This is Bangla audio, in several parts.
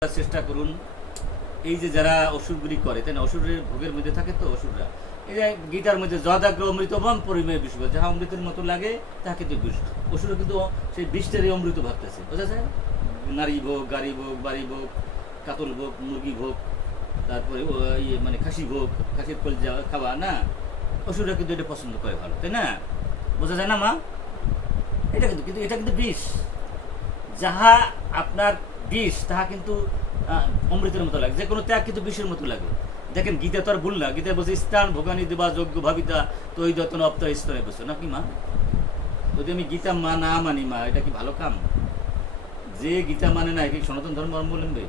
চেষ্টা করুন এই যে যারা অসুরগুলি করে তাই না, অসুরের ভোগের মধ্যে থাকে তো অসুররা, এই যে গীতার মধ্যে যদাগ্র অমৃতবম পরিমেয় বিষ, যাহা অমৃতের মতো লাগে তাহা কিন্তু বিষ। অসুর কিন্তু সেই বিষটারই অমৃত ভাবতেছে, বোঝা যায়? নারী ভোগ, গাড়ি ভোগ, বাড়ি ভোগ, কাতল ভোগ, মুরগি ভোগ, তারপরে ইয়ে মানে খাসি ভোগ, খাসির কলজা খাওয়া না, অসুররা কিন্তু এটা পছন্দ করে ভালো, তাই না? বোঝা যায় না মা? এটা কিন্তু কিন্তু এটা কিন্তু বিষ, যাহা আপনার বিষ তাহা কিন্তু অমৃতের মতো লাগে, যে কোনো ত্যাগ কিন্তু বিষের মতো লাগে। দেখেন গীতা তো আর ভুল না, গীতা বলছে স্থান ভোগানি দেবা যোগ্য ভাবিতা তৈ যতন অপ্ত স্তরে বসে নাকি মা? যদি আমি গীতা না মানি মা, এটা কি ভালো কাম? যে গীতা মানে না, কি সনাতন ধর্ম অবলম্বী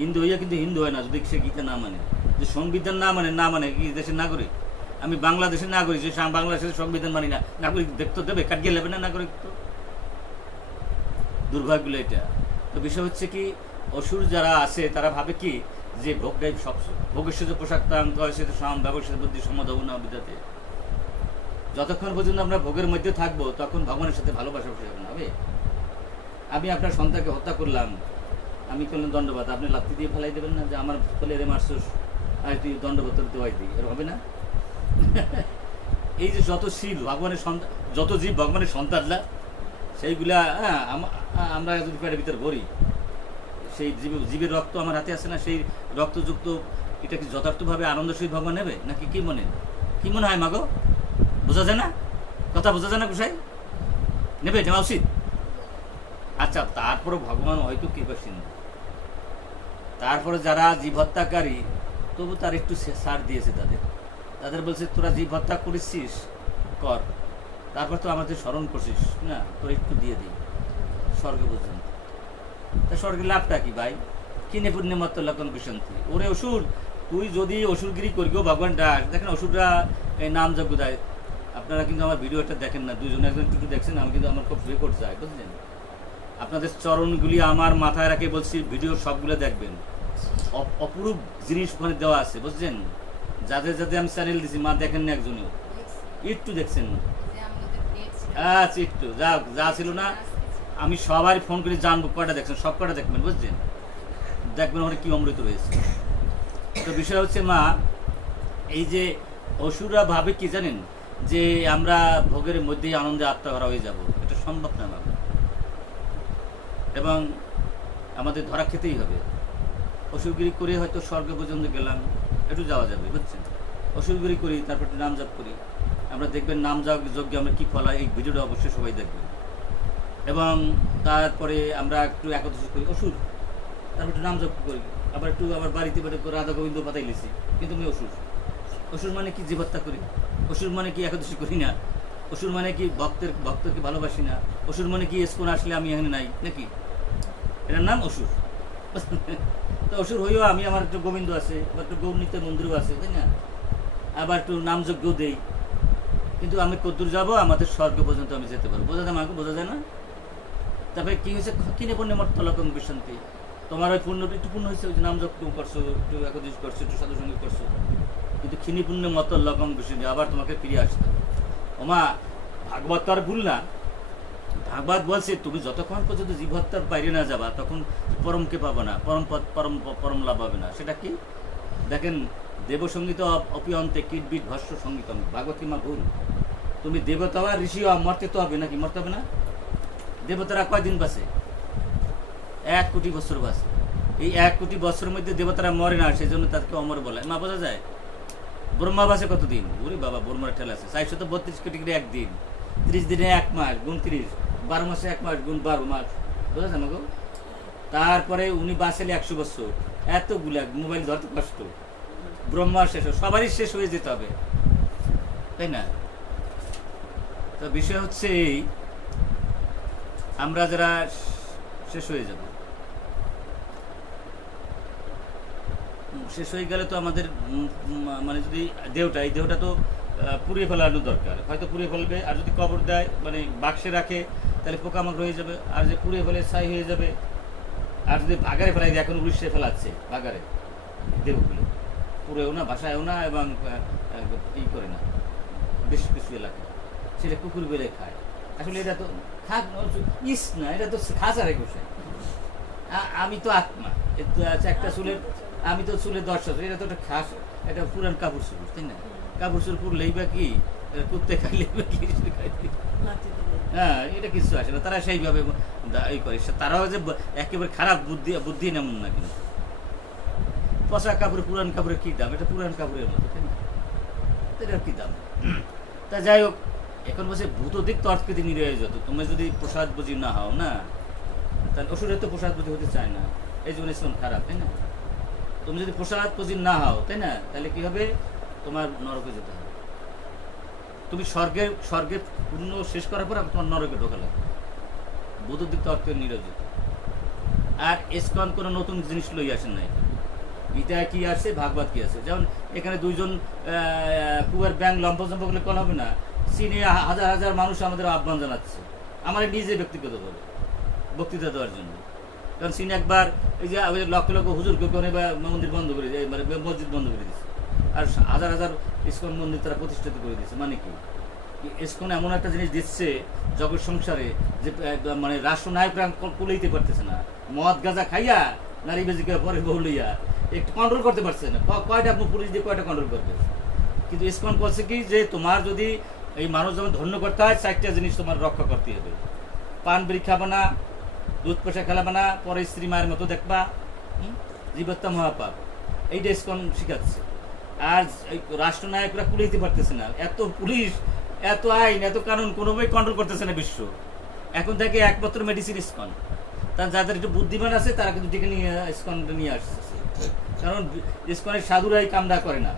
হিন্দু হইয়া কিন্তু হিন্দু হয় না যদি সে গীতা না মানে, যে সংবিধান না মানে কি দেশের নাগরিক? আমি বাংলাদেশের নাগরিক, যে বাংলাদেশের সংবিধান মানি না, নাগরিক দেখতে দেবে, কাটিয়ে নেবে না নাগরিক? তো দুর্ভাগ্য এটা। তো বিষয় হচ্ছে কি, অসুর যারা আছে তারা ভাবে কি যে ভোগটাই সব, ভোগেশ্বর পোশাক ব্যবসার বুদ্ধি সমাধ না বিদ্যাতে। যতক্ষণ পর্যন্ত আমরা ভোগের মধ্যে থাকবো তখন ভগবানের সাথে ভালোবাসা হবে। আমি আপনার সন্তানকে হত্যা করলাম, আমি করলাম দণ্ডবাদ, আপনি লাত্তি দিয়ে ফেলাই দেবেন না যে আমার ফলে রে মারছুস আর তুই দণ্ডবাদ দেওয়াই দিই, এর হবে না? এই যে যত শিব ভগবানের সন্তান, যত জীব ভগবানের সন্তানরা, সেইগুলা আমরা যদি পেটের ভিতরে ভরি, সেই জীবের রক্ত আমার হাতে আছে না, সেই রক্তযুক্ত এটা কি যথার্থভাবে আনন্দ সহিত ভগবান নেবে নাকি? কি মনে হয় মাগো? বোঝা যায় না কথা? বোঝা যায় না গোসাই? নেবে, নেওয়া উচিত। আচ্ছা, তারপরে ভগবান হয়তো কৃপাসীন, তারপরে যারা জীব হত্যাকারী তবু তার একটু ছাড় দিয়েছে, তাদের বলছে তোরা জীব হত্যা করেছিস কর, তারপর তো আমাদের স্মরণ করছিস না, তোর একটু দিয়ে দিই স্বর্গে পর্যন্ত। তা স্বর্গের লাভটা কি ভাই? কিনে পুণ্য মাত্র লক্ষণ বিশান্তি। ওরে অসুর, তুই যদি অসুরগিরি করিও ভগবান ডাক, দেখেন অসুররা এই নাম যজ্ঞ দেয়। আপনারা কিন্তু আমার ভিডিওটা দেখেন না, দুজনে একজন একটু দেখছেন, আমি কিন্তু আমার খুব রেকর্ড যায়, বুঝলেন? আপনাদের চরণগুলি আমার মাথায় রাখে বলছি, ভিডিও সবগুলো দেখবেন, অপরূপ জিনিস ওখানে দেওয়া আছে, বুঝছেন? যাদের যাদের আমি চ্যানেল দিচ্ছি মা দেখেন না একজনেও, একটু দেখছেন? আচ্ছা, একটু যা ছিল না, আমি সবাই ফোন করে জানবো কয়টা দেখছেন, সব কয়টা দেখবেন, বুঝছেন? দেখবেন ওখানে কি অমৃত রয়েছে। তো বিষয় হচ্ছে মা, এই যে অসুররা ভাবে কি জানেন, যে আমরা ভোগের মধ্যেই আনন্দে আত্মহারা হয়ে যাব, এটা সম্ভব না বাবা, এবং আমাদের ধরা খেতেই হবে। অসুরগিরি করে হয়তো স্বর্গ পর্যন্ত গেলাম, একটু যাওয়া যাবে, বুঝছেন? অসুরগিরি করি, তারপর একটু নাম জপ করি, আমরা দেখবেন নাম যজ্ঞে আমরা কি ফল হয়, এই ভিডিওটা অবশ্যই সবাই দেখবেন। এবং তারপরে আমরা একটু একাদশী করি অসুর, তারপর একটু নাম জপ করি, আবার একটু আমার বাড়িতে রাধা গোবিন্দ পাতাই লিছি, কিন্তু আমি অসুর মানে কি জীব হত্যা করি, অসুর মানে কি একাদশী করি না, অসুর মানে কি ভক্তকে ভালোবাসি না, অসুর মানে কি স্কুল আসলে আমি এখানে নাই নাকি? এটার নাম অসুর। তো অসুর হইও আমি, আমার একটু গোবিন্দ আছে, আবার একটু গৌরনীতের মন্দিরও আছে, তাই না? আবার একটু নামযজ্ঞ দেই, কিন্তু আমি কদ্দূর যাবো, আমাদের স্বর্গ পর্যন্ত আমি যেতে পারবো। বোঝা যায় আমাকে? বোঝা যায় না? তারপরে কি হয়েছে, কিনে পণ্য মর্ত লক্ষণ বিশান্তি, তোমার ওই পুণ্য একটু পূর্ণ হয়েছে, ওই যে নাম যজ্ঞ করছো, একটু একাদশী করছো, একটু সাধু সঙ্গে করছো, কিন্তু ক্ষিণী পুণ্য মত লক্ষণ বিশান্তি, আবার তোমাকে ফিরে আসতে হবে। ওমা, ভাগবত তো আর ভুল না, ভাগবত বলছে তুমি যতক্ষণ পর্যন্ত জীব হত্যার বাইরে না যাবা তখন পরমকে পাবো না, পরম লাভ হবে না। সেটা কি দেখেন, দেবসঙ্গীত অপিয়ন্তে কীটবিট ভস্য সঙ্গীতম, ভাগবত কি মা ভুল? তুমি দেবতা বা ঋষি মরতে তো হবে নাকি? মরতে হবে না? দেবতারা কয়দিন বাঁচে? 1 কোটি বছর বাঁচে। এই 1 কোটি বছরের মধ্যে দেবতারা মরে না, সেই জন্য তাদেরকে অমর বলে। মা বোঝা যায়? ব্রহ্মা বাসে কতদিন? ওরে বাবা, ব্রহ্মার ঠেলা আছে 432 কোটি করে একদিন, 30 দিনে 1 মাস গুণ 30, 12 মাসে 1 মাস গুণ 12 মাস, বোঝা যায় না গো? তারপরে উনি বাঁচলে 100 বছর, এতগুলা মোবাইল ধরতে কষ্ট। ব্রহ্মা শেষ, সবারই শেষ হয়ে যেতে হবে, তাই না? তো বিষয় হচ্ছে এই, আমরা যারা শেষ হয়ে যাব, শেষ হয়ে গেলে তো আমাদের মানে যদি এই দেহটা তো পুড়িয়ে ফেলানো দরকার, হয়তো পুড়িয়ে ফেলবে, আর যদি কবর দেয় মানে বাক্সে রাখে তাহলে পোকামাকড় হয়ে যাবে, আর যে পুড়িয়ে ফেলে ছাই হয়ে যাবে, আর যদি বাগারে ফেলাই দেয়, এখন উড়িষ্যায় ফেলাচ্ছে বাগারে দেহগুলো, পুড়েও না, ভাসায়ও না, এবং ই করে না, বেশ কিছু এলাকা সেটা কুকুর বেড়ে খায়। আসলে এটা তো খাক ইস না, এটা তো খাঁচারে গোসাই, আমি তো আত্মা, আচ্ছা একটা চুলের, আমি তো চুলের 10 বছর, এটা তো একটা খাস, এটা পুরান কাপড় চুপুর, তাই না? কাপড় চুপুর পুরলেই বা কি, কুত্তে খাইলেই বা কি, হ্যাঁ এটা কিছু আসে না। তারা সেইভাবে এই করে, তারাও যে একেবারে খারাপ বুদ্ধি এমন না। কিন্তু পচা কাপড়, পুরান কাপড়ের কি দাম? এটা পুরান কাপড়ের মতো, তাই না? এটার কি দাম? তা যাই হোক, এখন বলছে ভূত দিক তর্কৃতি নিরয়ে যত, তুমি যদি প্রসাদ বুঝি না হও না, তাহলে অসুরের তো প্রসাদ বুঝি হতে চায় না, এই জন্য ইসলাম খারাপ, তাই না? তুমি যদি প্রসাদ বুঝি না হও, তাই না, তাহলে কি হবে? তোমার নরকে যেতে হবে। তুমি স্বর্গের পূর্ণ শেষ করার পর তোমার নরকে ঢোকা লাগবে, ভূত দিক তর্কে নিরোজিত। আর ইসকন কোনো নতুন জিনিস লই আসেন নাই। গীতায় কি আছে, ভাগবত কি আছে। যেমন এখানে দুইজন কুয়ার ব্যাং লম্পজম্প করলে কোন হবে না, চীনে হাজার হাজার মানুষ আমাদের আহ্বান জানাচ্ছে, আমার নিজে ব্যক্তিগতভাবে বক্তৃতা দেওয়ার জন্য। কারণ চীনে একবার এই যে লক্ষ লক্ষ হুজুরকে করে বা মন্দির বন্ধ করে দিয়ে, মানে মসজিদ বন্ধ করে দিচ্ছে, আর হাজার হাজার ইসকন মন্দির তারা প্রতিষ্ঠিত করে দিচ্ছে। মানে কি, ইসকন এমন একটা জিনিস দিচ্ছে জগৎ সংসারে যে মানে রাষ্ট্রনায়করা কুলাইতে পারতেছে না, মদ গাঁজা খাইয়া নারী বেজিকে পরে বউ লইয়া একটু কন্ট্রোল করতে পারছে না। কয়টা পুলিশ দিয়ে কয়টা কন্ট্রোল করবে? কিন্তু ইসকন বলছে কি, যে তোমার যদি এই মানুষ যখন ধন্য করতে হয়, 4টা জিনিস তোমার রক্ষা করতে হবে। পান বিড়ি খাবা না, দুধ পয়সা খেলাবা না, পরে স্ত্রী মায়ের মতো দেখবা, জীবত্তা মহাপাপ, এইটা ইসকন শিখাচ্ছে। আর রাষ্ট্রনায়করা কুলাইতে পারতেছে না, এত পুলিশ, এত আইন, এত কানুন, কোনোভাবে কন্ট্রোল করতেছে না বিশ্ব। এখন থেকে একমাত্র মেডিসিন ইসকন। তার যাদের একটু বুদ্ধিমান আছে তারা কিন্তু ডেকে নিয়ে ইসকন নিয়ে আসতেছে। কারণ ইসকনের সাধুরাই কামড়া করে না,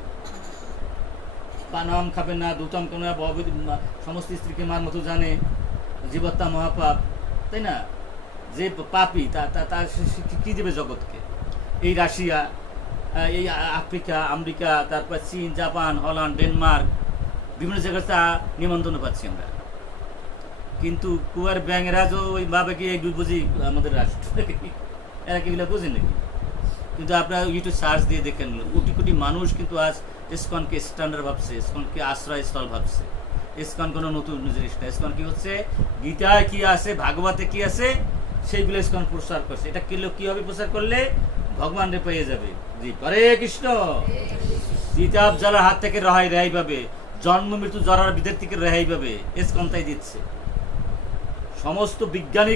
পানাম খাবে না, দুতাম কোনো সমস্ত স্ত্রীকে মার মতো জানে, জীবত্তা মহাপাপ, তাই না? যে পাপি তা কি দেবে জগৎকে? এই রাশিয়া, এই আফ্রিকা, আমেরিকা, তারপর চীন, জাপান, হল্যান্ড, ডেনমার্ক, বিভিন্ন জায়গায় তা নিমন্ত্রণ পাচ্ছি আমরা। কিন্তু কুয়ার ব্যাঙেরা তো ওই ভাবে কি এই বুঝি আমাদের রাষ্ট্র, এরা কি বোঝে নাকি? কিন্তু আপনারা ইউটিউব সার্চ দিয়ে দেখেন, কোটি কোটি মানুষ কিন্তু আজ ইসকনকে স্ট্যান্ডার্ড ভাবছে, ইসকনকে আশ্রয়স্থল ভাবছে। ইসকন কোনো নতুন জিনিস না। ইসকন কি হচ্ছে, গীতায় কি আছে, ভাগবতে কি আছে, সেইগুলো ইসকন প্রচার করছে। এটা কিভাবে প্রচার করলে ভগবান রে পেয়ে যাবে। জি, হরে কৃষ্ণ। কিতাব জ্বালার হাত থেকে রেহাই পাবে, জন্ম মৃত্যু জরার বিদের থেকে রেহাই পাবে, ইসকন তাই দিচ্ছে। সমস্ত বিজ্ঞানী